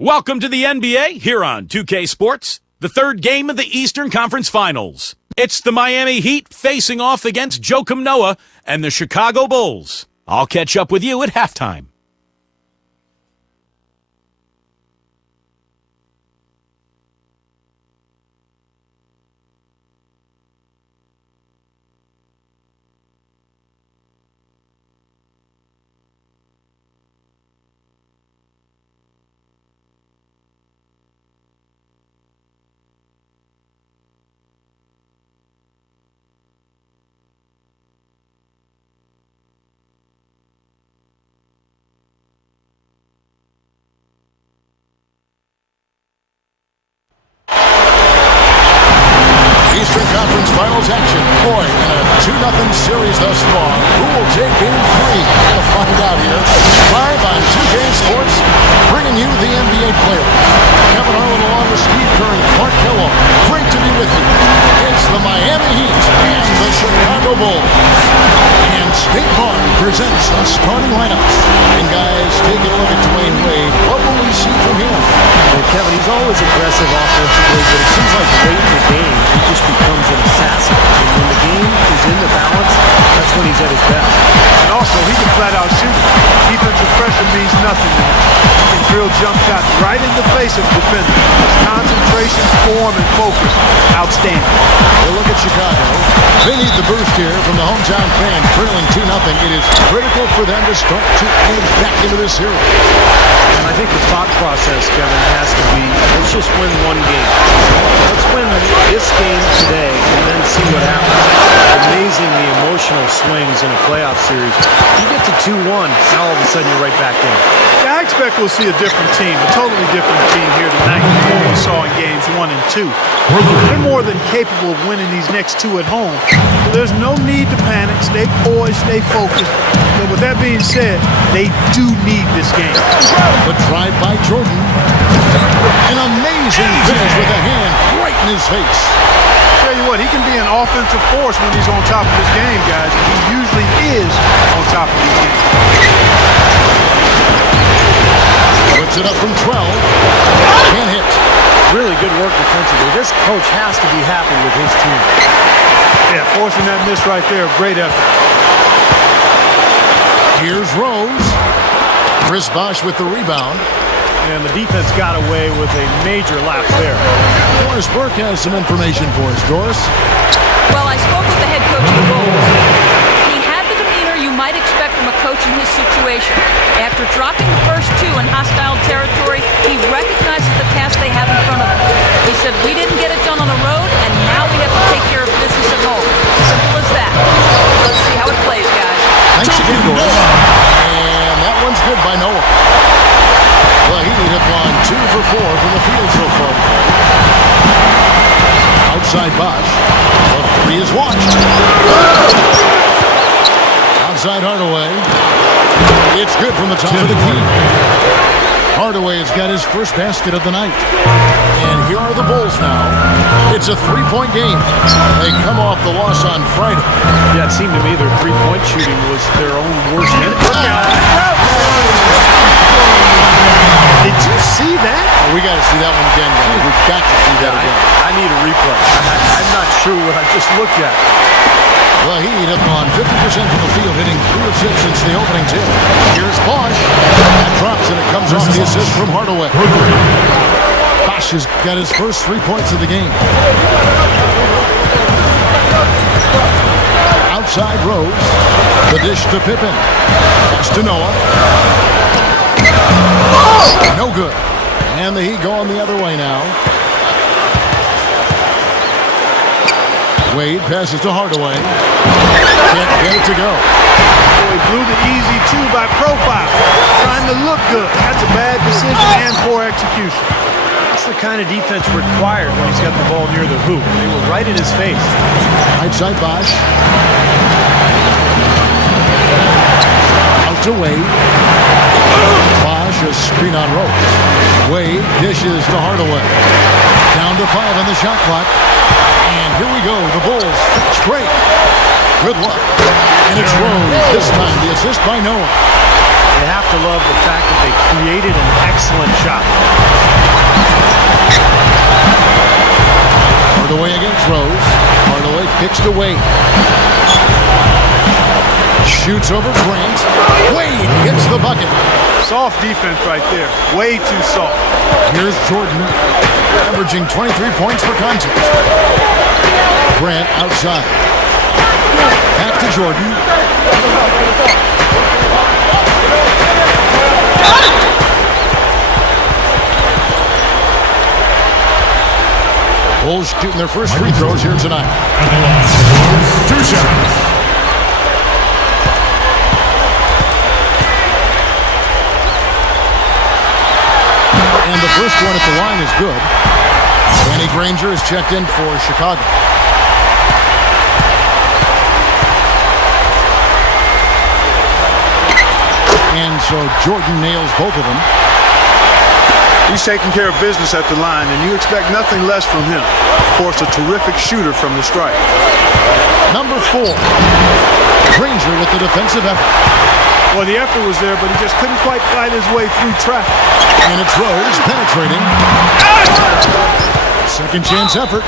Welcome to the NBA here on 2K Sports, the third game of the Eastern Conference Finals. It's the Miami Heat facing off against Joakim Noah and the Chicago Bulls. I'll catch up with you at halftime. Eastern Conference Finals action. Boy, in a 2-0 series thus far. Who will take Game 3? We're going to find out here. Live on 2K Sports, bringing you the NBA players. Kevin Harlan along with Steve Kerr and Clark Kellogg. Great to be with you. It's the Miami Heat and the Chicago Bulls. And State Farm presents the starting lineups. And guys, taking a look at Dwayne Wade. What will we see from him? Well, Kevin, he's always aggressive offensively, but it seems like late in the game, he just becomes an assassin. And when the game is in the balance, that's when he's at his best. And also, he can flat out shoot. Defensive pressure means nothing to him. He can drill jump shots right in the face of the defender. His concentration, form, and focus, outstanding. We'll look at Chicago. They need the boost here from the hometown fans, trailing 2-0. It is critical for them to start to edge back into this series. And I think the thought process, Kevin, has to be, let's just win one game. Let's win this game today and then see what happens. Amazing the emotional swings in a playoff series. You get to 2-1, now all of a sudden you're right back in. Yeah, I expect we'll see a different team, a totally different team here tonight than what we saw in games 1 and 2. They're more than capable of winning these next two at home. So there's no need to panic. Stay poised, stay focused. But with that being said, they do need this game. The drive by Jordan. An amazing finish with a hand right in his face. Tell you what, he can be an offensive force when he's on top of his game, guys. He usually is on top of his game. Puts it up from 12. Can't hit. Really good work defensively. This coach has to be happy with his team. Yeah, forcing that miss right there, great effort. Here's Rose. Chris Bosh with the rebound. And the defense got away with a major lapse there. Doris Burke has some information for us. Doris? Well, I spoke with the head coach of the Bulls. He had the demeanor you might expect from a coach in his situation. After dropping the first two in hostile territory, he recognizes the task they have in front of him. He said, we didn't get it done on the road, and now we have to take care of business at home. Simple as that. Let's see how it plays, guys. Thanks again, Doris. And that one's good by Noah. Well, he would have gone 2 for 4 from the field so far. Outside Bosh. The three is watched. Outside Hardaway. It's good from the top of the key. Hardaway's got his first basket of the night. And here are the Bulls now. It's a 3-point game. They come off the loss on Friday. Yeah, it seemed to me their three-point shooting was their own worst minute. Did you see that? Oh, we got to see that one again, guys. We've got to see that again. I need a replay. I'm not sure what I just looked at. The Heat have gone 50% from the field, hitting 3 of 6 since the opening tip. Here's Bosh. That drops, and it comes off the assist from Hardaway. Bosh has got his first 3 points of the game. Outside Rose. The dish to Pippen. Pass to Noah. No good. And the Heat going the other way now. Wade passes to Hardaway. Can't get it to go. He blew the easy 2 by profile. Trying to look good. That's a bad decision and poor execution. That's the kind of defense required when he's got the ball near the hoop. They were right in his face. Right side Bosh. Out to Wade. Bosh a screen on Rose. Wade dishes to Hardaway. Down to 5 on the shot clock. And here we go. The Bulls fetch break. Good luck. And it's Rose. This time the assist by Noah. You have to love the fact that they created an excellent shot. Hardaway again throws. Hardaway picks to Wade. Shoots over Grant. Wade gets the bucket. Soft defense right there. Way too soft. Here's Jordan, averaging 23 points per contest. Grant outside. Back to Jordan. Bulls shooting their first free throws here tonight. Two shots. And the first one at the line is good. Danny Granger is checked in for Chicago. And so Jordan nails both of them. He's taking care of business at the line, and you expect nothing less from him. Of course, a terrific shooter from the stripe. Number 4. Granger with the defensive effort. Well, the effort was there, but he just couldn't quite fight his way through traffic. And it's Rose penetrating. Second chance effort.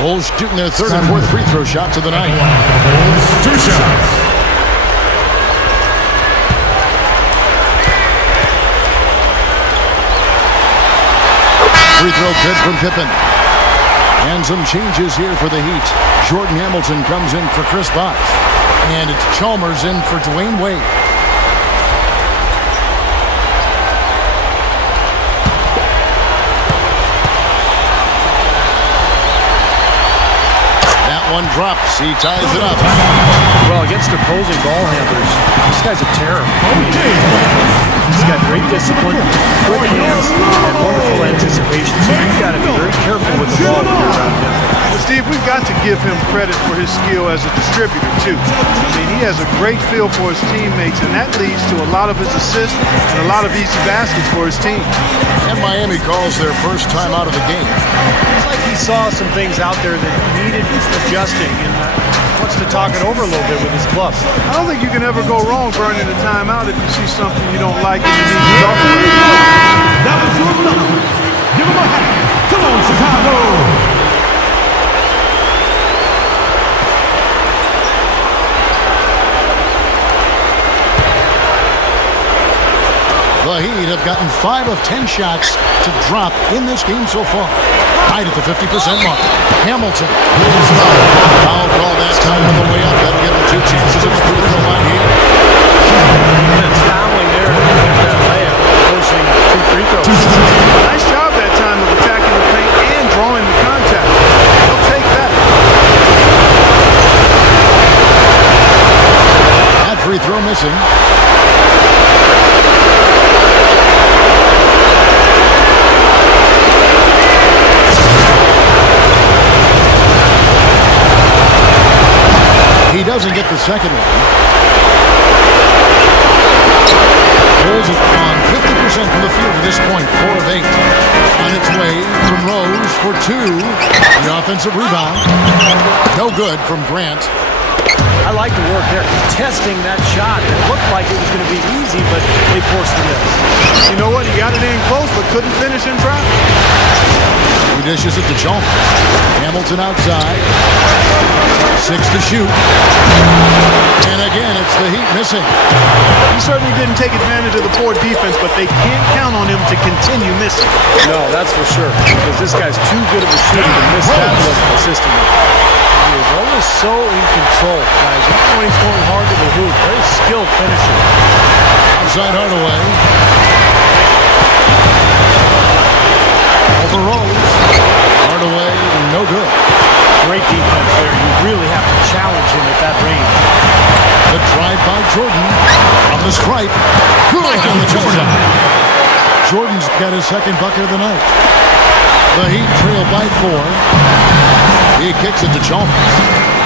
Bulls shooting their third and fourth free throw shots of the night. Bulls, two shots. Free throw good from Pippen. And some changes here for the Heat. Jordan Hamilton comes in for Chris Bosh. And it's Chalmers in for Dwayne Wade. That one drops. He ties it up. Well, against opposing ball handlers, this guy's a terror. He's got great discipline, quick hands, and wonderful anticipation. So you've got to be very careful with the ball when you're around him. But Steve, we've got to give him credit for his skill as a distributor, too. I mean, he has a great feel for his teammates, and that leads to a lot of his assists and a lot of easy baskets for his team. And Miami calls their first time out of the game. It's like he saw some things out there that needed adjusting and wants to talk it over a little bit with his club. I don't think you can ever go wrong burning a timeout if you see something you don't like and you need to talk about it. That was your number. Give him a hand. Come on, Chicago. The Heat have gotten 5 of 10 shots to drop in this game so far. Right at the 50% mark. Hamilton. Foul call that time on the way up. That'll give him 2 chances at the free throw line here. It's fouling there with that layup, forcing 2 free throws. Nice job that time of attacking the paint and drawing the contact. He'll take that. That free throw missing. He doesn't get the second one. Bulls have gone 50% from the field at this point, 4 of 8. On its way from Rose for 2. The offensive rebound. No good from Grant. I like the work there, contesting that shot. It looked like it was going to be easy, but they forced the miss. You know what? He got it in close, but couldn't finish in traffic. He dishes it to Chalmers. Hamilton outside. 6 to shoot. And again, it's the Heat missing. He certainly didn't take advantage of the poor defense, but they can't count on him to continue missing. No, that's for sure, because this guy's too good of a shooter to miss that look consistently. He is always so in control, guys. Even when he's going hard to the hoop, very skilled finisher. Outside Hardaway. Over Rose. Hardaway, no good. Great defense there. You really have to challenge him at that range. The drive by Jordan on the stripe. Good on the Jordan. Jordan's got his second bucket of the night. The Heat trail by 4. He kicks it to Chalmers.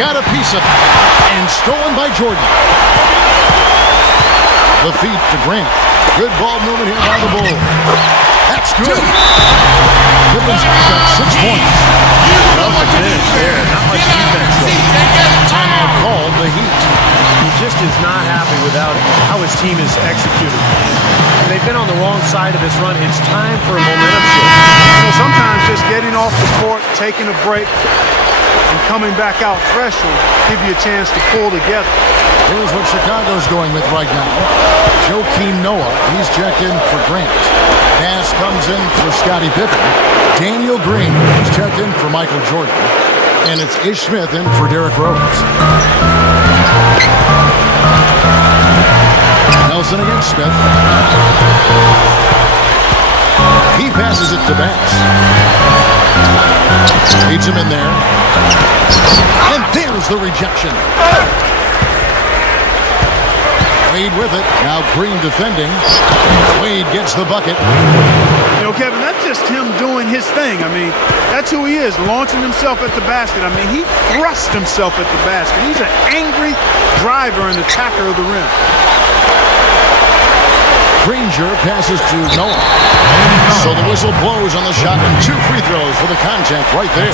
Got a piece of it. And stolen by Jordan. The feet to Grant. Good ball movement here by the Bulls. That's good. Pippen's got 6 points. is not happy with how his team is executed. They've been on the wrong side of this run. It's time for a momentum shift. Well, sometimes just getting off the court, taking a break, and coming back out fresh will give you a chance to pull together. Here's what Chicago's going with right now. Joakim Noah, he's checked in for Grant. Pass comes in for Scottie Pippen. Daniel Green, he's checked in for Michael Jordan. And it's Ish Smith in for Derrick Rose. Nelson against Smith. He passes it to Bass. Leads him in there. And there's the rejection. Wade with it. Now Green defending. Wade gets the bucket. You know, Kevin, that's just him doing his thing. I mean, that's who he is, launching himself at the basket. I mean, he thrust himself at the basket. He's an angry driver and attacker of the rim. Granger passes to Noah. So the whistle blows on the shot and 2 free throws for the contact right there.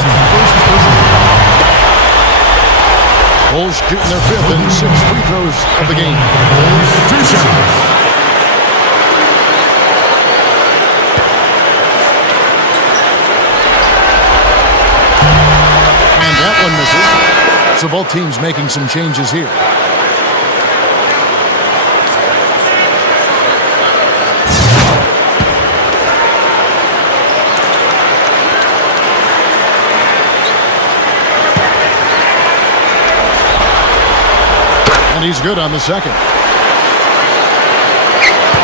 Bulls shooting their 5th and 6 free throws of the game. 2 shots. And that one misses. So both teams making some changes here. And he's good on the second.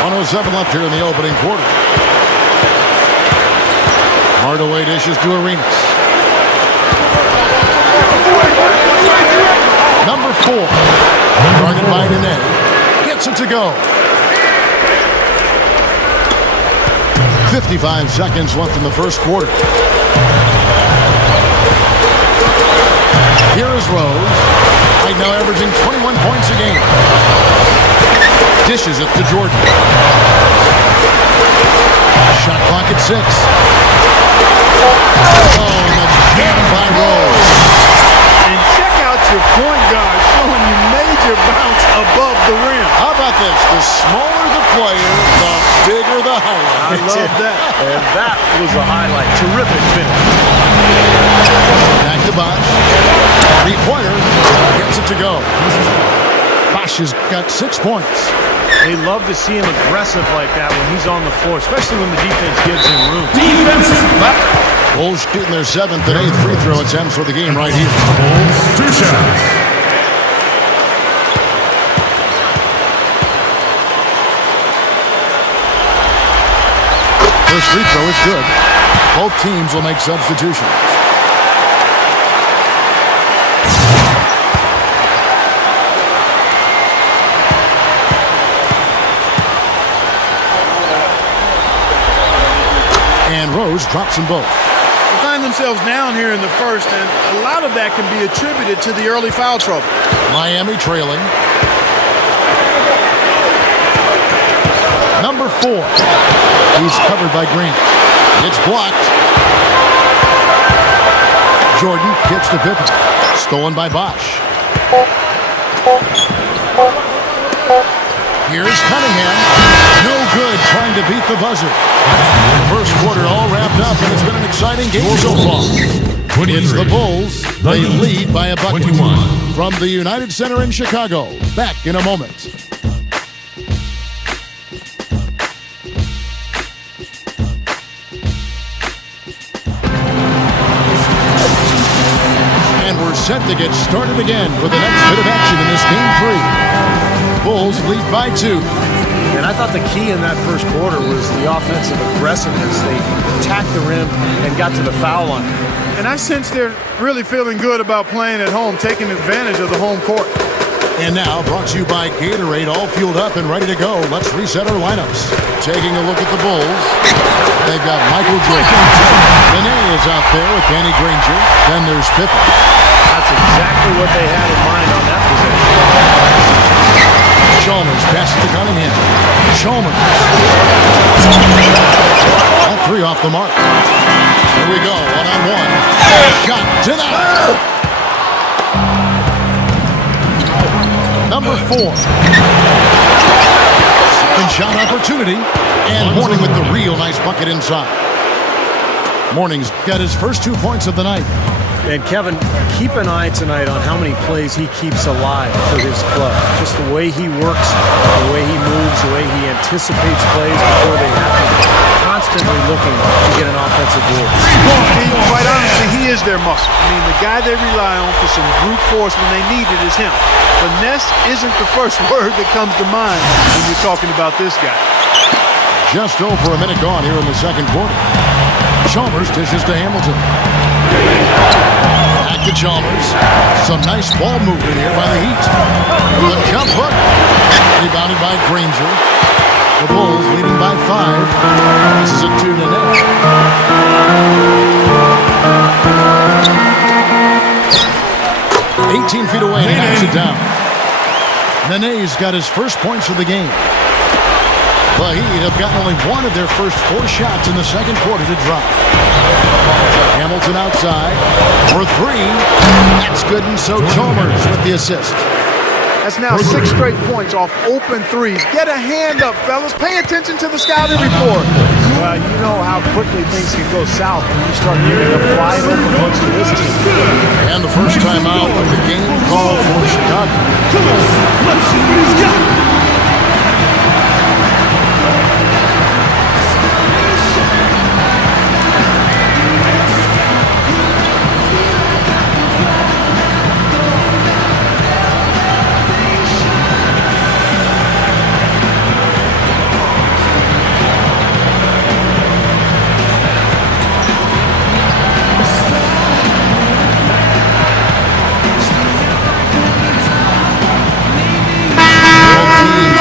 1:07 left here in the opening quarter. Hardaway dishes to Arenas. Number 4. Guarded by Nene. Gets it to go. 55 seconds left in the first quarter. Here is Rose. Right now averaging 21 points a game. Dishes it to Jordan. Shot clock at 6. Oh, and that's jammed by Rose. And check out your point guard showing you major bounce above the rim. How about this? The smaller the player, the bigger the highlight. I love that. And that was a highlight. Terrific finish. Back to Bosch. 3-pointer. Gets it to go. Bosch has got 6 points. They love to see him aggressive like that when he's on the floor, especially when the defense gives him room. Bulls shooting their 7th and 8th free throw attempts for the game right here. Bulls 2 shots. First free throw is good. Both teams will make substitutions. And Rose drops them both. They find themselves down here in the first, and a lot of that can be attributed to the early foul trouble. Miami trailing. Number 4. He's covered by Grant. It's blocked. Jordan gets to Pippen. Stolen by Bosch. Here's Cunningham. No good trying to beat the buzzer. First quarter all wrapped up, and it's been an exciting game so far. It's the Bulls. They lead by a bucket. 21. From the United Center in Chicago. Back in a moment. And we're set to get started again for the next bit of action in this game 3. Bulls lead by 2. And I thought the key in that first quarter was the offensive aggressiveness. They attacked the rim and got to the foul line. And I sense they're really feeling good about playing at home, taking advantage of the home court. And now, brought to you by Gatorade, all fueled up and ready to go. Let's reset our lineups. Taking a look at the Bulls. They've got Michael Jordan. Nene is out there with Danny Granger. Then there's Pippen. That's exactly what they had in mind on that possession. Chalmers passes to Cunningham. Chalmers. That 3 off the mark. Here we go, one-on-1. Shot to that. Number 4 4. Second shot opportunity. And Mourning with the real nice bucket inside. Mourning's got his first 2 points of the night. And Kevin, keep an eye tonight on how many plays he keeps alive for his club. Just the way he works, the way he moves, the way he anticipates plays before they happen. Constantly looking to get an offensive goal. Quite honestly, he is their muscle. I mean, the guy they rely on for some brute force when they need it is him. Finesse isn't the first word that comes to mind when you're talking about this guy. Just over a minute gone here in the second quarter. Chalmers dishes to Hamilton. Back to Chalmers. Some nice ball movement here by the Heat. The jump hook. Rebounded by Granger. The Bulls leading by 5. This is a 2-0. 18 feet away, he knocks it down. Nene's got his first points of the game. The Heat have gotten only one of their first 4 shots in the second quarter to drop. Hamilton outside for 3. That's good, and so Chalmers with the assist. That's now 6 straight points off open threes. Get a hand up, fellas. Pay attention to the scouting report. Well, you know how quickly things can go south when you start giving up wide open looks to this team. And the first time out of the game call for Chicago. Come on, let's see what he's got.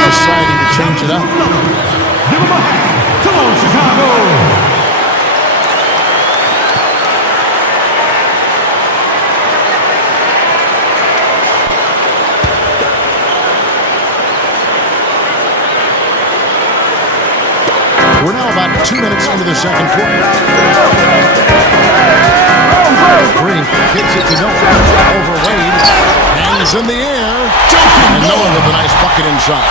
Deciding to change it up. Give him a hand. Come on, Chicago. We're now about 2 minutes into the second quarter. Green gets it to Noah. Over Wade. Hands in the air. And Noah with a nice bucket inside.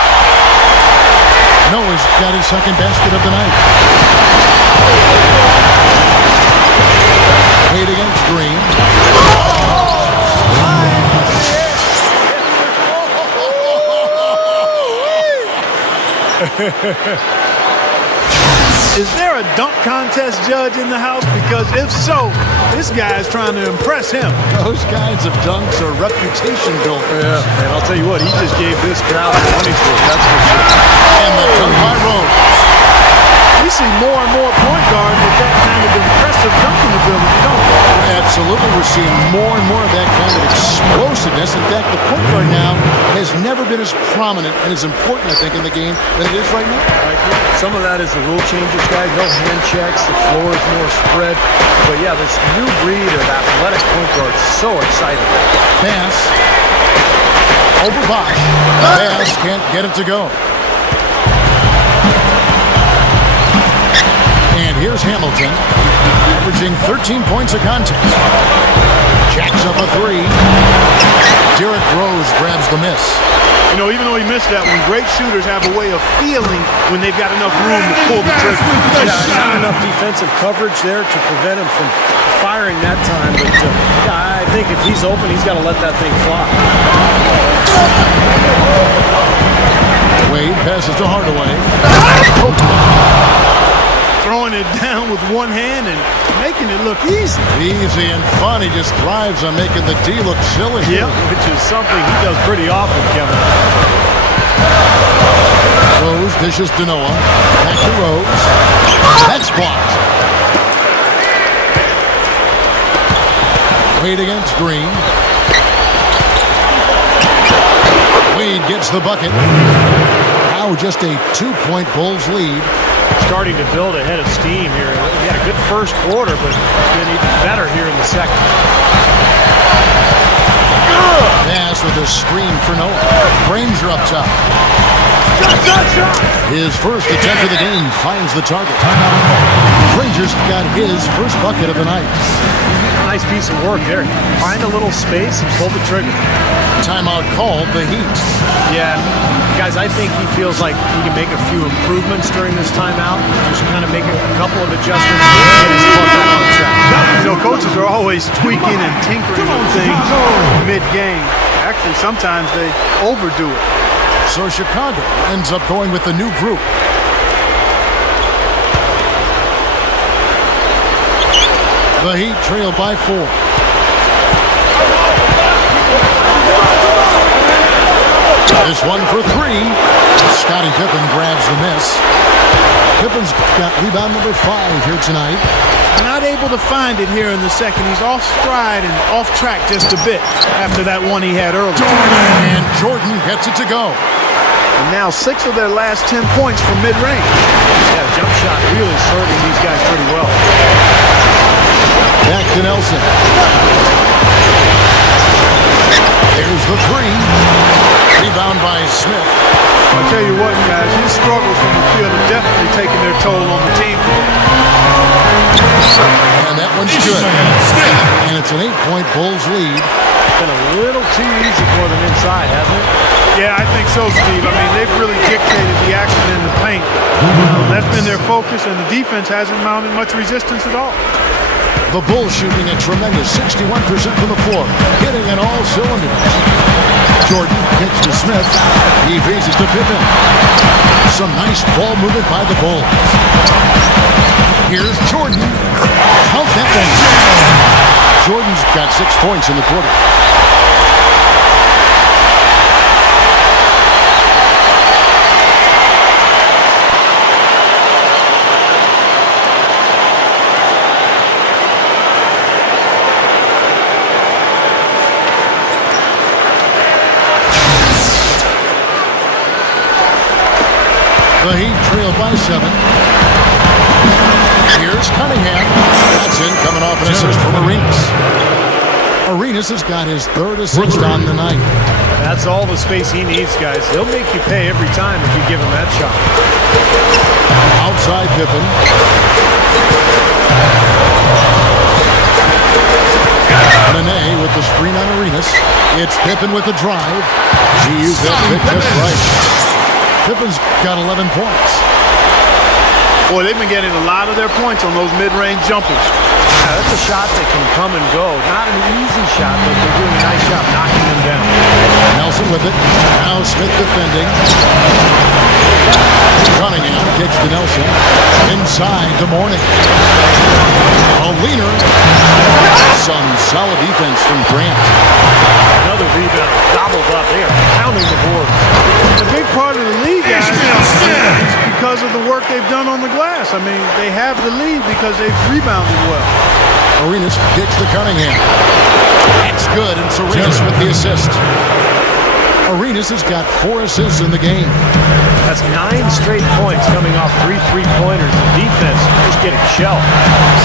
Noah's got his second basket of the night. Wade against Green. Is there a dunk contest judge in the house? Because if so, this guy is trying to impress him. Those kinds of dunks are reputation built. Yeah, and I'll tell you what, he just gave this crowd a money's worth, that's for sure. And the dunk by Rose. We see more and more point guards with that kind of impressive dunking ability, don't we? Absolutely, we're seeing more and more of that kind of explosiveness. In fact, the point guard now has never been as prominent and as important, I think, in the game than it is right now. Some of that is the rule changes, guys. No hand checks. The floor is more spread. But yeah, this new breed of athletic point guard is so exciting. Pass. Over Bosch. Pass can't get it to go. And here's Hamilton, averaging 13 points a contest. Jacks up a 3. Derrick Rose grabs the miss. You know, even though he missed that one, great shooters have a way of feeling when they've got enough room to pull the trigger. Not enough defensive coverage there to prevent him from firing that time. But yeah, I think if he's open, he's got to let that thing fly. Wade passes to Hardaway. Throwing it down with one hand and making it look easy. Easy and fun. He just thrives on making the D look silly. Yep, which is something he does pretty often, Kevin. Rose dishes to Noah. Back to Rose. That's blocked. Wade against Green. Wade gets the bucket. Now just a 2-point Bulls lead. Starting to build a head of steam here. He had a good first quarter, but it's been even better here in the second. Pass with a screen for Noah. Granger up top. His first attempt of the game finds the target. Granger's got his first bucket of the night. I nice piece of work there. Find a little space and pull the trigger. Timeout called the Heat. Yeah, guys, I think he feels like he can make a few improvements during this timeout. Just kind of make a couple of adjustments and get his club back on track. You know, coaches are always tweaking and tinkering with things mid-game. Actually, sometimes they overdo it. So Chicago ends up going with a new group. The Heat trail by 4. This one for 3. Scottie Pippen grabs the miss. Pippen's got rebound number 5 here tonight. Not able to find it here in the second. He's off stride and off track just a bit after that one he had earlier. And Jordan gets it to go. And now 6 of their last 10 points from mid-range. Yeah, jump shot really serving these guys pretty well. Back to Nelson. Here's the 3. Rebound by Smith. I'll tell you what, guys, his struggles from the field are definitely taking their toll on the team today. And that one's good. And it's an 8-point Bulls lead. Been a little too easy for them inside, hasn't it? Yeah, I think so, Steve. I mean, they've really dictated the action in the paint. That's been their focus, and the defense hasn't mounted much resistance at all. The Bulls shooting a tremendous 61% from the floor, hitting on all cylinders. Jordan kicks to Smith. He feeds it to Pippen. Some nice ball movement by the Bulls. Here's Jordan. Count that one. Jordan's got 6 points in the quarter. The Heat trail by 7. Here's Cunningham. That's in, coming off an assist from Arenas. Arenas has got his 3rd assist on the night. That's all the space he needs, guys. He'll make you pay every time if you give him that shot. Outside Pippen. Nene with the screen on Arenas. It's Pippen with the drive. He used that pick just right. Pippen's got 11 points. Boy, they've been getting a lot of their points on those mid-range jumpers. Yeah, that's a shot that can come and go. Not an easy shot, but they're doing a nice job knocking them down. Nelson with it. Now Smith defending. Cunningham kicks to Nelson. Inside to Mourning. A leaner. Some solid defense from Grant. Another rebound. Gobbled up. They are pounding the boards. A big part of the lead, guys, is because of the work they've done on the glass. I mean, they have the lead because they've rebounded well. Arenas kicks to Cunningham. It's good, and it's Arenas with the assist. Arenas has got 4 assists in the game. That's 9 straight points coming off 3 three-pointers. The defense just getting shelled.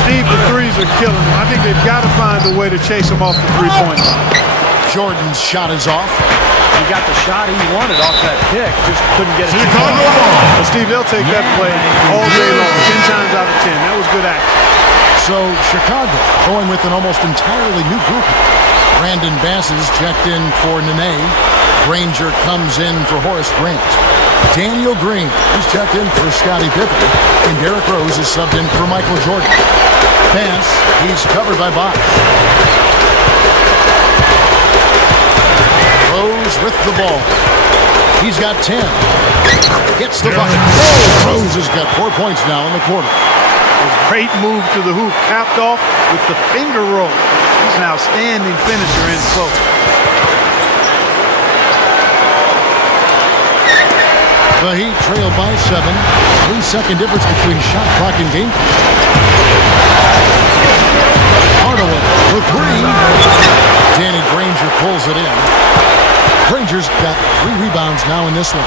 Steve, the threes are killing them. I think they've got to find a way to chase them off the three-point line. Jordan's shot is off. He got the shot he wanted off that pick. Just couldn't get it. Well, Steve, they'll take that play all day long, 10 times out of 10. That was good action. So Chicago going with an almost entirely new group. Brandon Bass is checked in for Nene. Granger comes in for Horace Grant. Daniel Green is checked in for Scottie Pippen. And Derrick Rose is subbed in for Michael Jordan. Bass, he's covered by Bosch. Rose with the ball. He's got 10. Gets the bucket. Rose has got 4 points now in the quarter. A great move to the hoop, capped off with the finger roll. He's an outstanding finisher in close. The Heat trail by 7. 3-second difference between shot clock and game clock. Hardaway for 3. Danny Granger pulls it in. Granger's got 3 rebounds now in this one.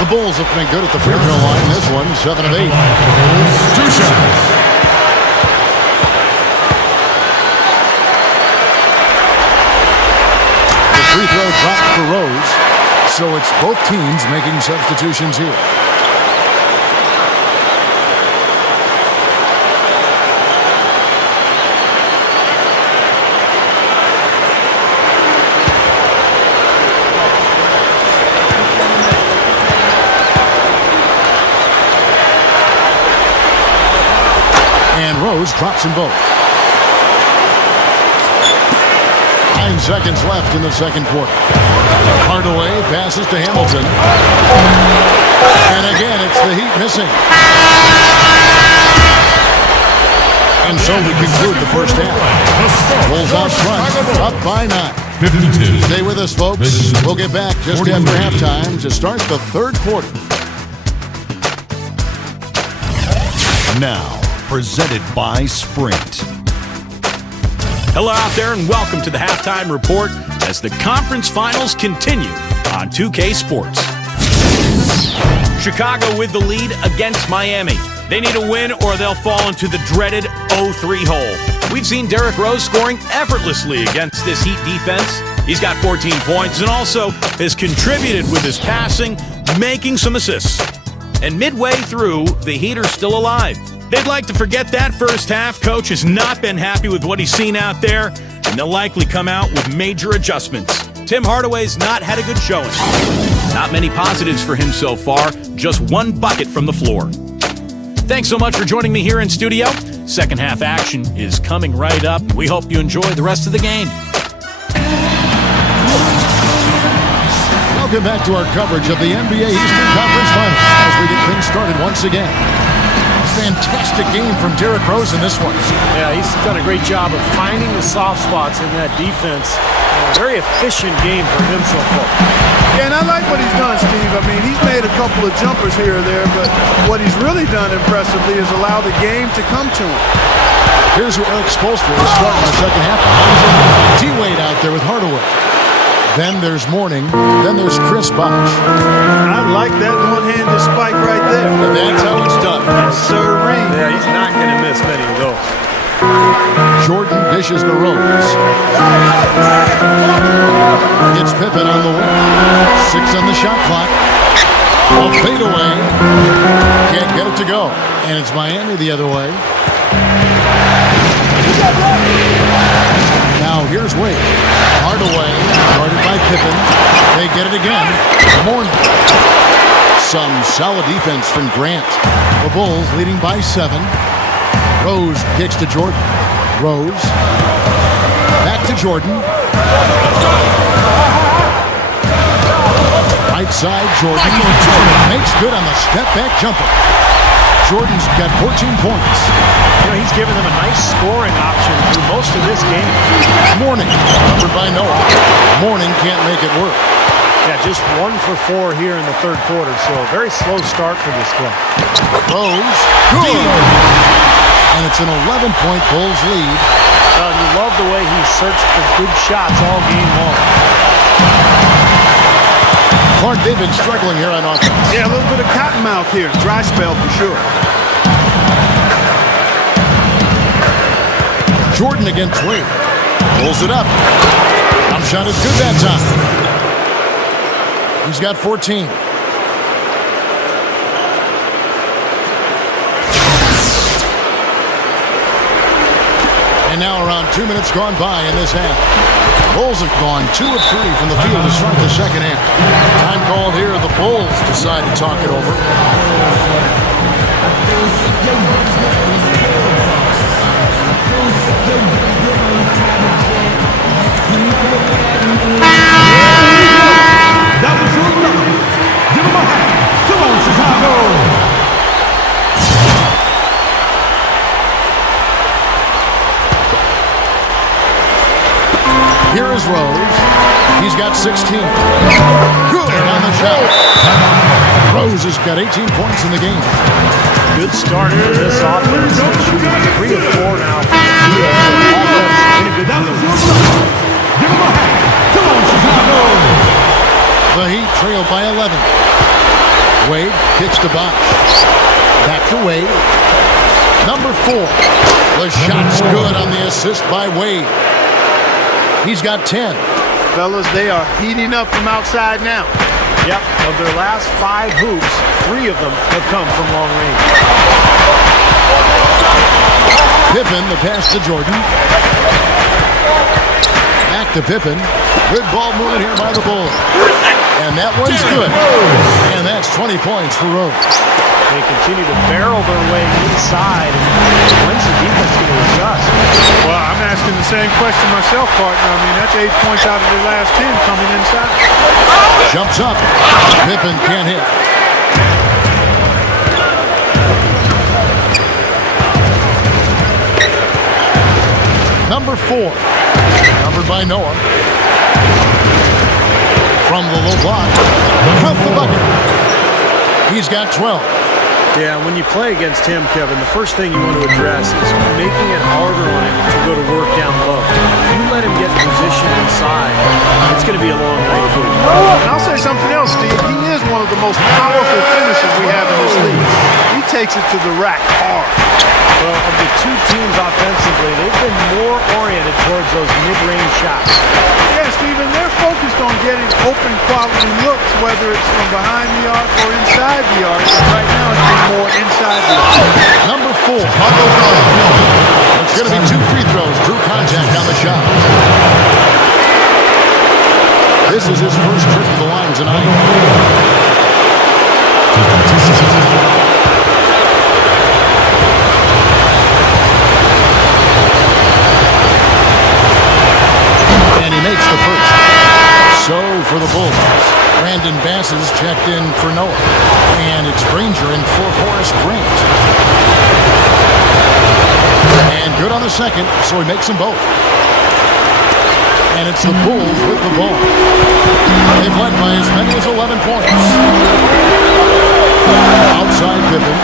The Bulls have been good at the free throw line. This one, 7 of 8. 2 shots. The free throw dropped for Rose. So it's both teams making substitutions here. And Rose drops them both. 9 seconds left in the second quarter. Hardaway passes to Hamilton. And again, it's the Heat missing. And so we conclude the first half. Bulls out front, up by 9. 52. Stay with us, folks. We'll get back just after halftime to start the third quarter. Now, presented by Sprint. Hello out there and welcome to the Halftime Report as the conference finals continue on 2K Sports. Chicago with the lead against Miami. They need a win or they'll fall into the dreaded 0-3 hole. We've seen Derrick Rose scoring effortlessly against this Heat defense. He's got 14 points and also has contributed with his passing, making some assists. And midway through, the Heat are still alive. They'd like to forget that first half. Coach has not been happy with what he's seen out there, and they'll likely come out with major adjustments. Tim Hardaway's not had a good showing. Not many positives for him so far, just one bucket from the floor. Thanks so much for joining me here in studio. Second half action is coming right up. We hope you enjoy the rest of the game. Welcome back to our coverage of the NBA Eastern Conference Finals as we get things started once again. Fantastic game from Derrick Rose in this one. Yeah, he's done a great job of finding the soft spots in that defense. A very efficient game for him so far. Yeah, and I like what he's done, Steve. I mean, he's made a couple of jumpers here or there, but what he's really done impressively is allow the game to come to him. Here's where Eric Spoelstra is starting the second half. T-Wade out there with Hardaway. Then there's Mourning. Then there's Chris Bosh. I like that one-handed spike right there. And that's how it's done. Yes, sir. Yeah, he's not going to miss many of those. Jordan dishes to Rose. Gets Pippen on the wing. 6 on the shot clock. A fadeaway. Can't get it to go. And it's Miami the other way. Now here's Wade. Hardaway, guarded by Pippen. They get it again. Mourning. Some solid defense from Grant. The Bulls leading by 7. Rose kicks to Jordan. Rose. Back to Jordan. Right side, Jordan. Makes good on the step-back jumper. Jordan's got 14 points. You know, he's given them a nice scoring option through most of this game. Mourning, covered by Noah. Mourning can't make it work. Yeah, just 1 for 4 here in the third quarter, so a very slow start for this club. Rose, good. And it's an 11-point Bulls lead. You love the way he searched for good shots all game long. Clark, they've been struggling here on offense. Yeah, a little bit of cottonmouth here. Dry spell for sure. Jordan against Wade. Pulls it up. Top shot is good that time. He's got 14. And now around 2 minutes gone by in this half. Bulls have gone 2 of 3 from the field to start the second half. Time called here. The Bulls decide to talk it over. That was your number. Give him a hand. Come on, Chicago. Here is Rose. He's got 16. Good on the shot. Rose has got 18 points in the game. Good start for this offense. Shooting 3 of 4 now. Offense in a good That was your number. Give him a hand. Come on, Chicago. The Heat trail by 11. Wade kicks to Bosh. Back to Wade. Number 4. The shot's good on the assist by Wade. He's got 10. Fellas, they are heating up from outside now. Yep, of their last 5 hoops, 3 of them have come from long range. Pippen, the pass to Jordan. Back to Pippen. Good ball movement here by the Bulls. And that one's good. And that's 20 points for Rose. They continue to barrel their way inside. When's the defense going to adjust? Well, I'm asking the same question myself, partner. I mean, that's 8 points out of the last 10 coming inside. Jumps up. Pippen can't hit. Number 4. Covered by Noah. From the low block. Count the bucket. He's got 12. Yeah, when you play against him, Kevin, the first thing you want to address is making it harder on him to go to work down low. If you let him get in position inside, it's going to be a long night for you. And I'll say something else, Steve. He is one of the most powerful finishers we have in this league. He takes it to the rack hard. Well, of the 2 teams offensively, they've been more oriented towards those mid-range shots. Yeah, Steven, they're focused on getting open quality looks, whether it's from behind the arc or inside the arc. Right now, it's been more inside the arc. Number 4. It's going to be 2 free throws. Drew contact on the shot. This is his first trip to the line tonight. And he makes the first. So for the Bulls, Brandon Bass is checked in for Noah. And it's Granger in for Horace Grant. And good on the second, so he makes them both. And it's the Bulls with the ball. They've led by as many as 11 points. Outside Pippen.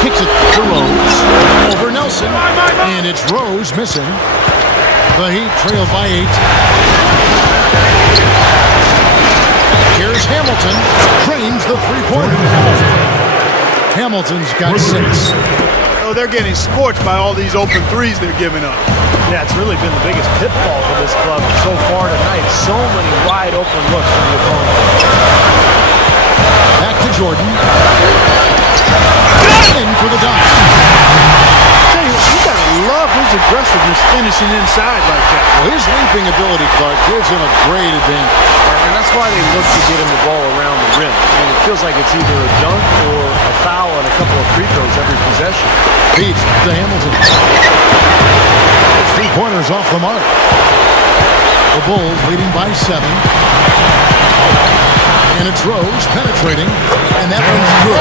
Kicks it to Rose. Over Nelson. And it's Rose missing. The Heat trail by 8. Here's Hamilton. Drains the three-pointer. Hamilton's got 6. Oh, they're getting scorched by all these open threes they're giving up. Yeah, it's really been the biggest pitfall for this club so far tonight. So many wide open looks from the opponent. Back to Jordan. In for the dunk. Tell you, you gotta love his aggressiveness finishing inside like that. Well, his leaping ability, Clark, gives him a great advantage. And that's why they look to get him the ball around the rim. I mean, it feels like it's either a dunk or a foul and a couple of free throws every possession. Feeds to Hamilton. 3-pointers off the mark. The Bulls leading by 7. And it's Rose penetrating. And that one's good.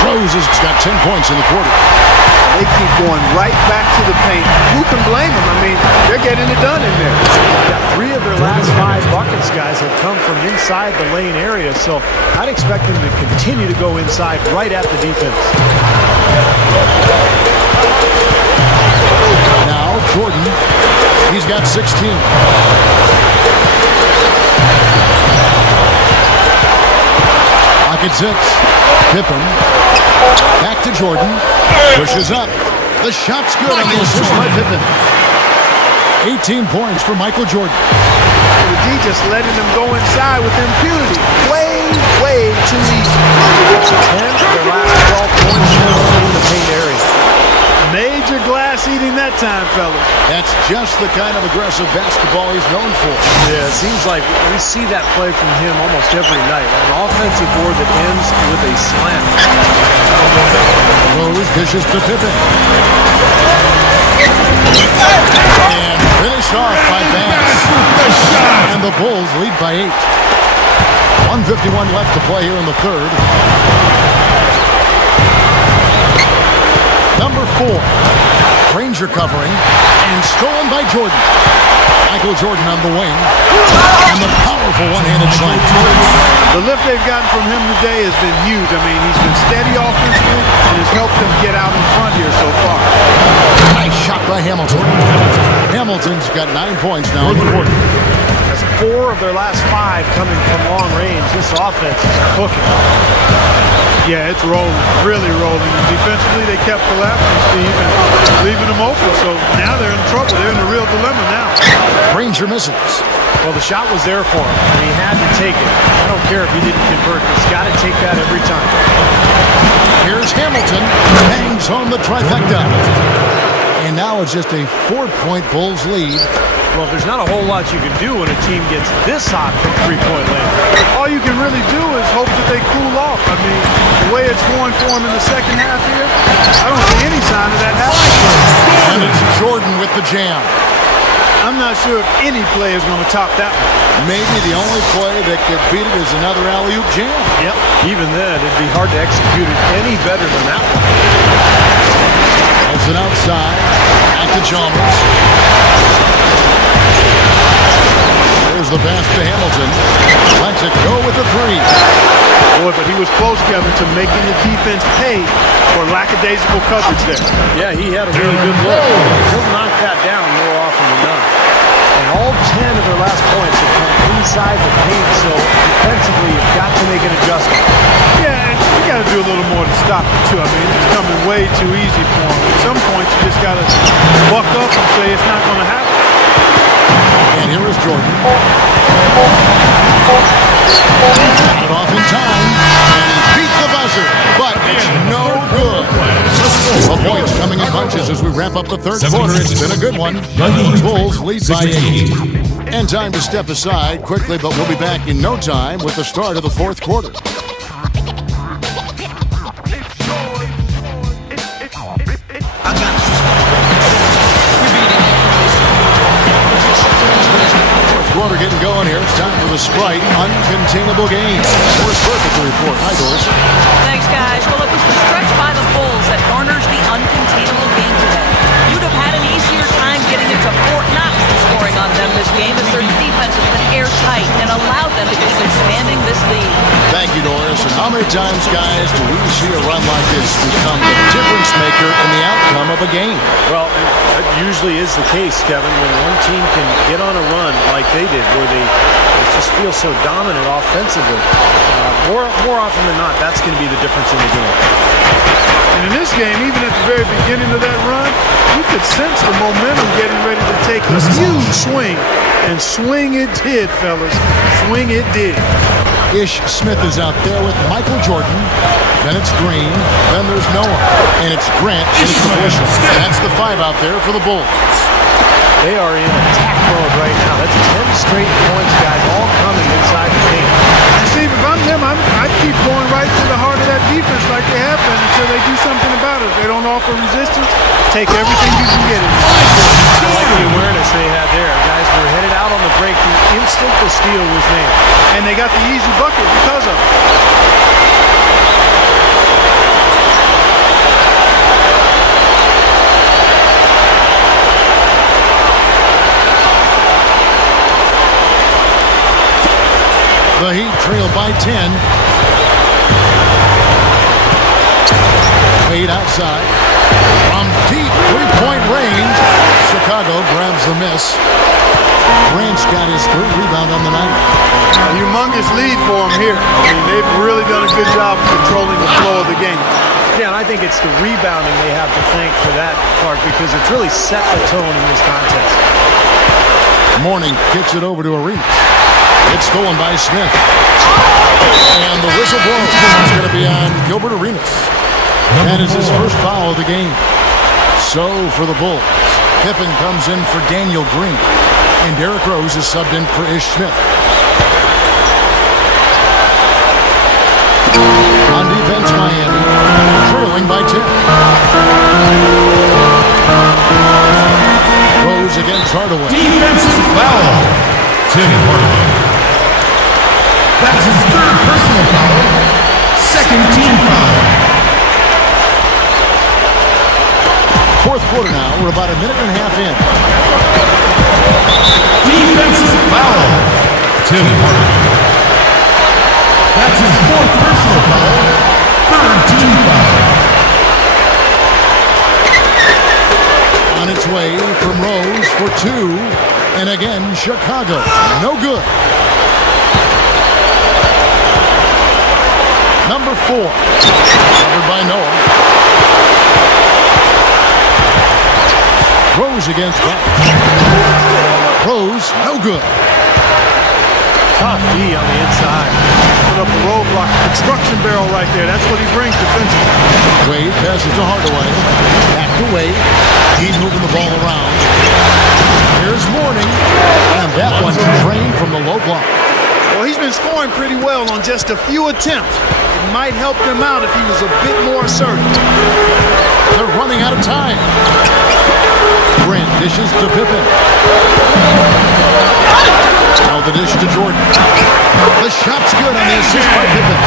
Rose has got 10 points in the quarter. They keep going right back to the paint. Who can blame them? I mean, they're getting it done in there. Yeah, 3 of their last 5 buckets, guys, have come from inside the lane area, so I'd expect them to continue to go inside right at the defense. Now, Jordan, he's got 16. Pocket 6. Pippen. Back to Jordan. Pushes up. The shot's good on the assist by Pippen. 18 points for Michael Jordan. The D just letting them go inside with impunity. Way too easy. 10 of their last 12 points in the paint area. Major glass eating that time, fellas. That's just the kind of aggressive basketball he's known for. Yeah, it seems like we see that play from him almost every night. An offensive board that ends with a slam. Rose dishes to Pippen. And finished off by Bass. And the Bulls lead by 8. 1:51 left to play here in the third. Number 4. Granger covering. And stolen by Jordan. Michael Jordan on the wing. And the powerful one-handed slam. The lift they've gotten from him today has been huge. I mean, he's been steady offensively and has helped them get out in front here so far. Nice shot by Hamilton. Hamilton's got 9 points now in the quarter. That's 4 of their last 5 coming from long range. This offense is cooking. Yeah, it's rolling, really rolling. And defensively, they kept collapsing, Steve, and leaving them open. So now they're in trouble. They're in a real dilemma now. Ranger misses. Well, the shot was there for him, and he had to take it. I don't care if he didn't convert. He's got to take that every time. Here's Hamilton. Hangs home the trifecta. And now it's just a 4-point Bulls lead. Well, there's not a whole lot you can do when a team gets this hot from three-point land. All you can really do is hope that they cool off. I mean, the way it's going for them in the second half here, I don't see any sign of that happening. And it's Jordan with the jam. I'm not sure if any play is going to top that one. Maybe the only play that could beat it is another alley-oop jam. Yep. Even then, it'd be hard to execute it any better than that one. Has it outside. Back to Chalmers. There's the pass to Hamilton. Lets it go with the three. Boy, but he was close, Kevin, to making the defense pay for lackadaisical coverage there. Yeah, he had a really good look. He'll knock that down more often than not. And all 10 of their last points have come inside the paint, so defensively you've got to make an adjustment. Yeah, and you got to do a little more to stop it, too. I mean, it's coming way too easy for him. At some point, you just got to buck up and say it's not going to happen. And here is Jordan. Got it off in time. And he beat the buzzer. But it's no good. The points coming in bunches as we wrap up the third quarter. It's been a good one. The Bulls lead by 8. And time to step aside quickly, but we'll be back in no time with the start of the fourth quarter. Quarter getting going here. It's time for the Sprite Uncontainable Game. Doris Burke with the report. Hi, Doris. Thanks, guys. Well, it was the stretch by the Bulls that garners the uncontainable game today. You'd have had an easier time getting it to Fort Knox than scoring on them this game, as their defense has been airtight and allowed them to keep expanding this lead. Thank you, Doris. And how many times, guys, do we see a run like this become the difference maker in the outcome of a game? Well, that usually is the case, Kevin, when one team can get on a run like they did, where they just feel so dominant offensively. More often than not, that's going to be the difference in the game. And in this game, even at the very beginning of that run, you could sense the momentum getting ready to take a huge swing. And swing it did, fellas. Swing it did. Ish Smith is out there with Michael Jordan. Then it's Green. Then there's Noah. And it's Grant. And it's the Bushel. That's the 5 out there for the Bulls. They are in attack mode right now. That's 10 straight points, guys, all coming inside the paint. And Steve, if I'm them, I'd keep going right to the heart of that defense like they have been until they do something about it. If they don't offer resistance, take everything you can get. I like the awareness they had there. Guys were headed out on the break the instant the steal was made. And they got the easy bucket because of it. The Heat trail by 10. Wade outside. From deep three-point range, Chicago grabs the miss. Grant's got his third rebound on the night. A humongous lead for them here. I mean, they've really done a good job of controlling the flow of the game. Yeah, and I think it's the rebounding they have to thank for that part, because it's really set the tone in this contest. Mourning kicks it over to Arenas. It's stolen by Smith. And the whistle blows. It's going to be on Gilbert Arenas. That is his first foul of the game. So for the Bulls, Pippen comes in for Daniel Green. And Derrick Rose is subbed in for Ish Smith. On defense, Miami, trailing by 10. Rose against Hardaway. Defensive foul. Tim Hardaway. That's his third personal foul. Second team foul. Fourth quarter now. We're about a minute and a half in. Defensive foul. Tim Hardaway. That's his fourth personal foul. Third team foul. On its way from Rose for 2. And again, Chicago. No good. Number 4. by Noah. Rose against Buck. Rose, no good. Tough D on the inside. Put up a roadblock, construction barrel right there. That's what he brings defensively. Wade passes to Hardaway. Back to Wade. He's moving the ball around. Here's Mourning. And that one drained from the low block. Well, he's been scoring pretty well on just a few attempts. It might help him out if he was a bit more assertive. They're running out of time. Grant dishes to Pippen. Now the dish to Jordan. The shot's good on the assist by Pippen.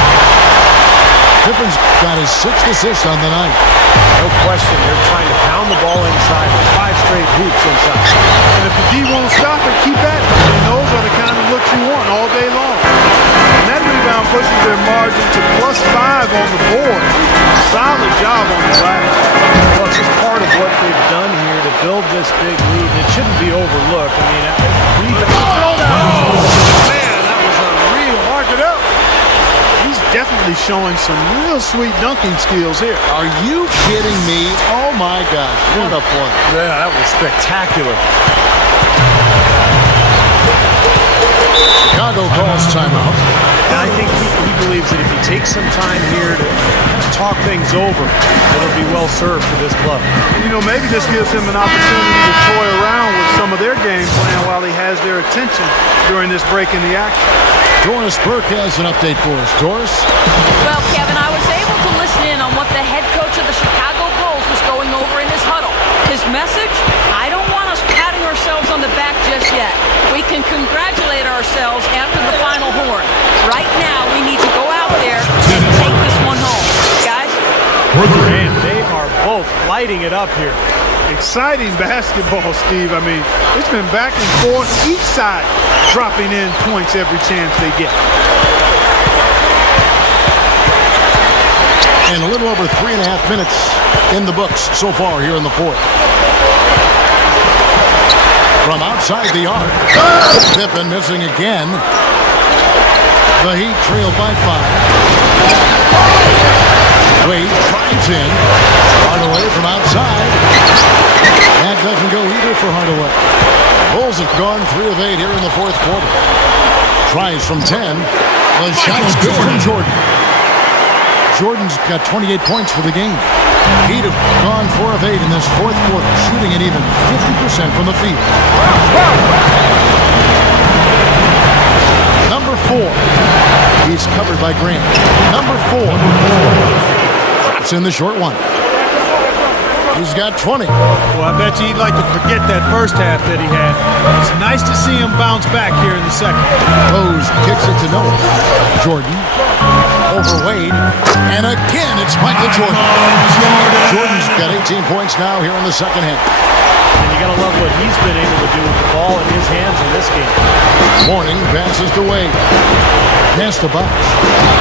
Pippen's got his 6th assist on the night. No question, they're trying to pound the ball inside with 5 straight hoops inside. And if the D won't stop it, keep at it. And those are the kind of looks you want all day long. And that rebound pushes their margin to +5 on the board. Solid job on the glass. Well, it's just part of what they've done here to build this big lead, and it shouldn't be overlooked. I mean, man, that was unreal. Mark it up. He's definitely showing some real sweet dunking skills here. Are you kidding me? Oh my gosh, what a play. Yeah, that was spectacular. Chicago calls timeout. And I think he believes that if he takes some time here to kind of talk things over, it'll be well served for this club. And, maybe this gives him an opportunity to toy around with some of their game plan while he has their attention during this break in the action. Doris Burke has an update for us. Doris? Well, Kevin, I was able to listen in on what the head coach of the Chicago Bulls was going over in his huddle. His message, I don't want us patting ourselves on the back just yet. We can congratulate ourselves after the final horn. Right now, we need to go out there and take this one home. Guys? Man, they are both lighting it up here. Exciting basketball, Steve. I mean, it's been back and forth, each side dropping in points every chance they get. And a little over 3.5 minutes in the books so far here in the fourth. From outside the arc, Pippen missing again. The Heat trailed by 5. Wade drives in. Hardaway from outside. That doesn't go either for Hardaway. Bulls have gone 3 of 8 here in the fourth quarter. Tries from 10. The shot's good from Jordan. Jordan's got 28 points for the game. Heat have gone 4 of 8 in this fourth quarter, shooting at even 50% from the field. Number 4. He's covered by Grant. Number 4. It's in the short one. He's got 20. Well, I bet you he'd like to forget that first half that he had. It's nice to see him bounce back here in the second. Rose kicks it to Noah. Jordan over Wade. And again, it's Michael Jordan. Jordan's got 18 points now here in the second half. And you got to love what he's been able to do with the ball in his hands in this game. Mourning passes to Wade. Pass to Bosch.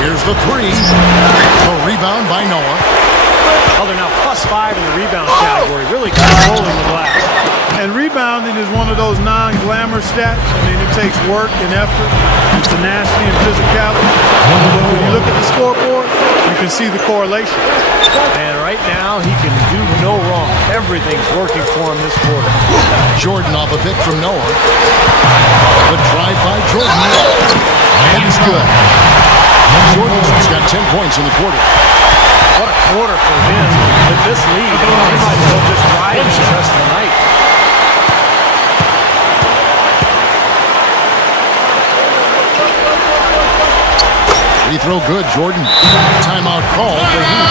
Here's the 3. A rebound by Noah. Oh, they're now +5 in the rebound category, really controlling the glass. And rebounding is one of those non-glamour stats. I mean, it takes work and effort, and tenacity and physicality. But when you look at the scoreboard, you can see the correlation. And right now, he can do no wrong. Everything's working for him this quarter. Jordan off a pick from Noah. The drive by Jordan. And it's good. Jordan's got 10 points in the quarter. What a quarter for him. With this lead, he might as well just ride the rest of the night. Free throw good, Jordan. Timeout call for Heat.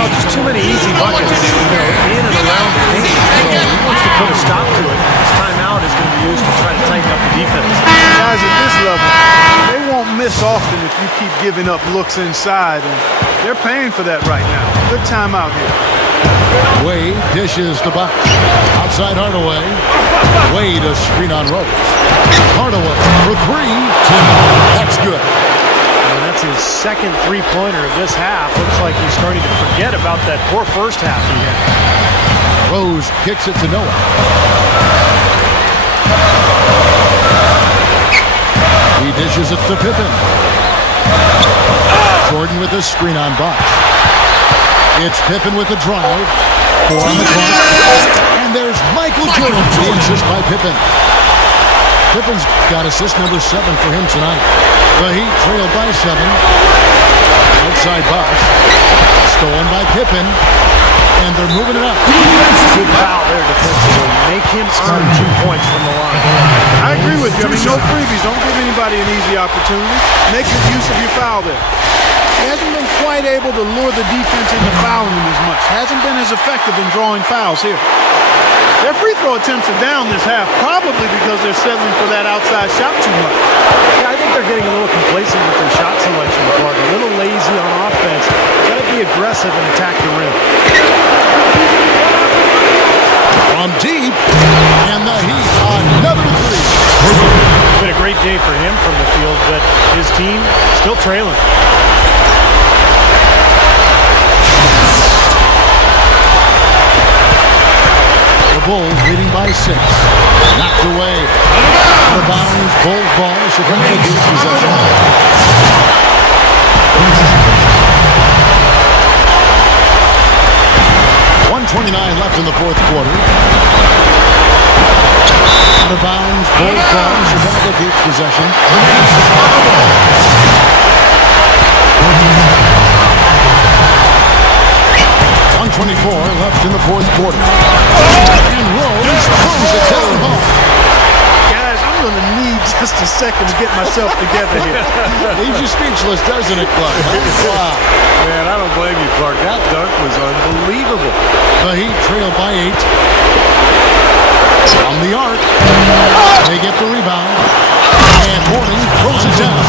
Well, just too many easy buckets, in and around the paint. So he wants to put a stop to it. This timeout is going to be used to try to tighten up the defense. Guys at this level, they won't miss often if you keep giving up looks inside, and they're paying for that right now. Good timeout here. Wade dishes to Bosch. Outside Hardaway. Wade a screen on Rose. Hardaway for 3. That's good. And that's his second three-pointer of this half. Looks like he's starting to forget about that poor first half he had. Rose kicks it to Noah. He dishes it to Pippen. Jordan with a screen on Bosch. It's Pippen with the drive. 4 on the clock. And there's Michael Jordan. The assist by Pippen. Pippen's got assist number 7 for him tonight. The Heat trail by 7. Outside Bosch. Stolen by Pippen. And they're moving it up. Good foul there defensively. Make him earn 2 points from the line. I agree with you. I mean, no freebies. Don't give anybody an easy opportunity. Make good use of your foul there. He hasn't been quite able to lure the defense into fouling him as much. Hasn't been as effective in drawing fouls here. Their free throw attempts are down this half, probably because they're settling for that outside shot too much. Yeah, I think they're getting a little complacent with their shot selection, Clark. A little lazy on offense. Got to be aggressive and attack the rim. From deep, and the Heat another 3. It's been a great day for him from the field, but his team still trailing. The Bulls leading by 6. Knocked away. Out of bounds. Bulls ball. Chicago keeps possession. 1:29 left in the fourth quarter. Out of bounds. Bulls ball. Chicago keeps possession. 1:24 left in the fourth quarter. And Rose throws it down home. Guys, I'm going to need just a second to get myself together here. Leaves you speechless, doesn't it, Clark? Wow. Man, I don't blame you, Clark. That dunk was unbelievable. The Heat trail by 8. From the arc. They get the rebound. And Horning throws it down.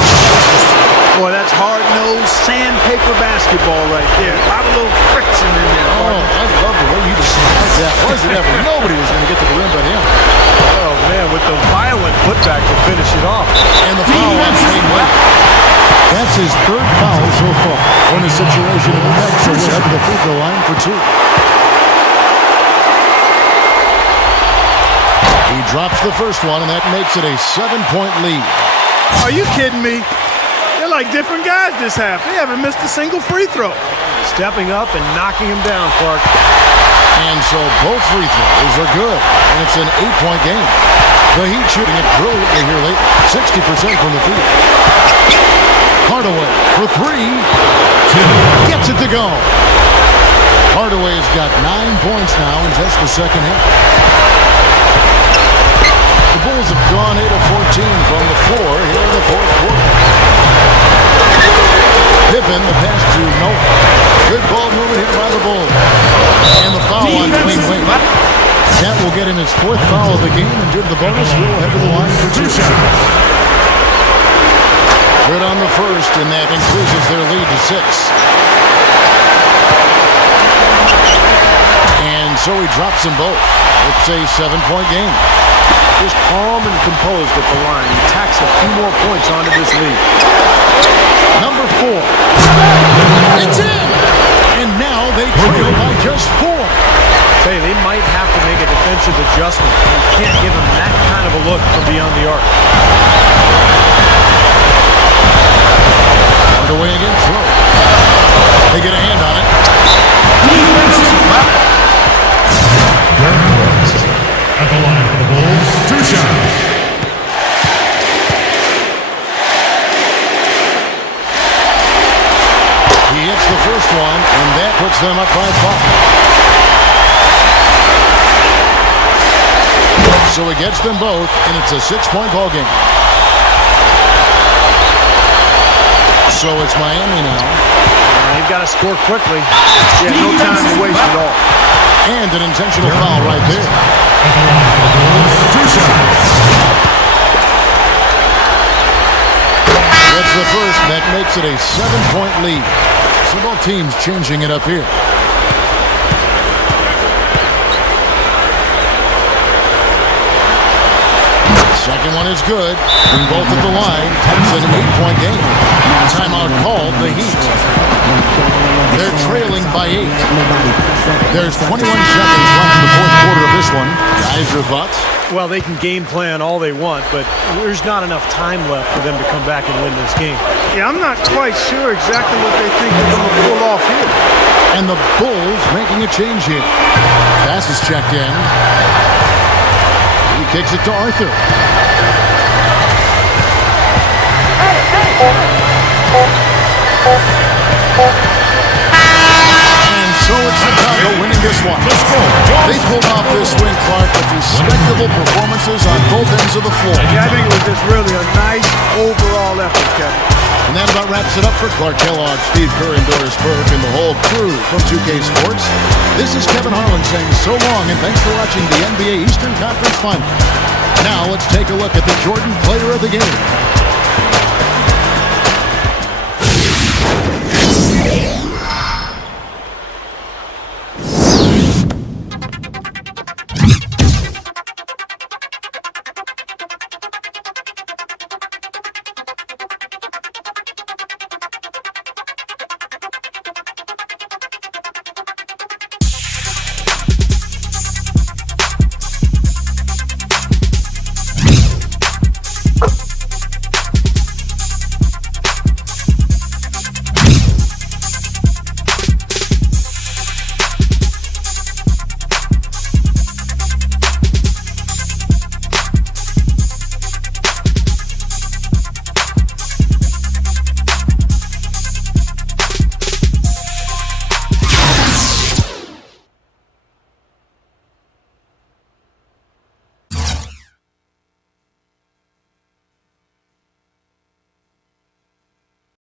Boy, that's hard-nosed sandpaper basketball right there. A lot of little friction in there. Oh, I love the way you described that. Was it ever? Nobody was going to get to the rim but him. Oh, man, with the violent putback to finish it off. And the foul on Dwayne Wade. That's his 3rd foul so far. In a situation of effect, so we'll head to the free throw line for 2. He drops the first one, and that makes it a 7-point lead. Are you kidding me? They're like different guys this half. They haven't missed a single free throw. Stepping up and knocking him down, Clark. And so both free throws are good, and it's an 8-point game. The Heat shooting it brilliantly here late, 60% from the field. Hardaway for 3. Gets it to go. Hardaway's got 9 points now in just the second half. The Bulls have gone 8 of 14 from the floor here in the fourth quarter. Pippen, the pass to Noah. Good ball movement here by the Bulls. And the foul on Dwayne Wade. That will get him his 4th foul of the game, and due to the bonus, we'll head to the line for 2 shots. Good on the first, and that increases their lead to 6. And so he drops them both. It's a 7-point game. Just calm and composed at the line. He tacks a few more points onto this lead. Number 4. It's in! And now they trail by just 4. Hey, they might have to make a defensive adjustment. You can't give him that kind of a look from beyond the arc. Underway against Rose. They get a hand on it. At the line for the Bulls, 2 shots. He hits the first one, and that puts them up by 5. So he gets them both, and it's a 6-point ball game. So it's Miami now. They've got to score quickly. Yeah, no time to waste at all. And an intentional foul right there. At the line for the Bulls, 2 shots. That's the first. That makes it a 7-point lead. So both teams changing it up here. Second one is good. And both at the line. It's an 8-point game. Timeout called the Heat. They're trailing by 8. There's 21 seconds left in the fourth quarter of this one. Guys, your thoughts? Well, they can game plan all they want, but there's not enough time left for them to come back and win this game. Yeah, I'm not quite sure exactly what they think they're going to pull off here. And the Bulls making a change here. Pass is checked in. He kicks it to Arthur. And so it's Chicago winning this one. They pulled off this win, Clark, with respectable performances on both ends of the floor. Yeah, I think it was just really a nice overall effort, Kevin. And that about wraps it up for Clark Kellogg, Steve Kerr, and Doris Burke, and the whole crew from 2K Sports. This is Kevin Harlan saying so long, and thanks for watching the NBA Eastern Conference Finals. Now let's take a look at the Jordan Player of the Game.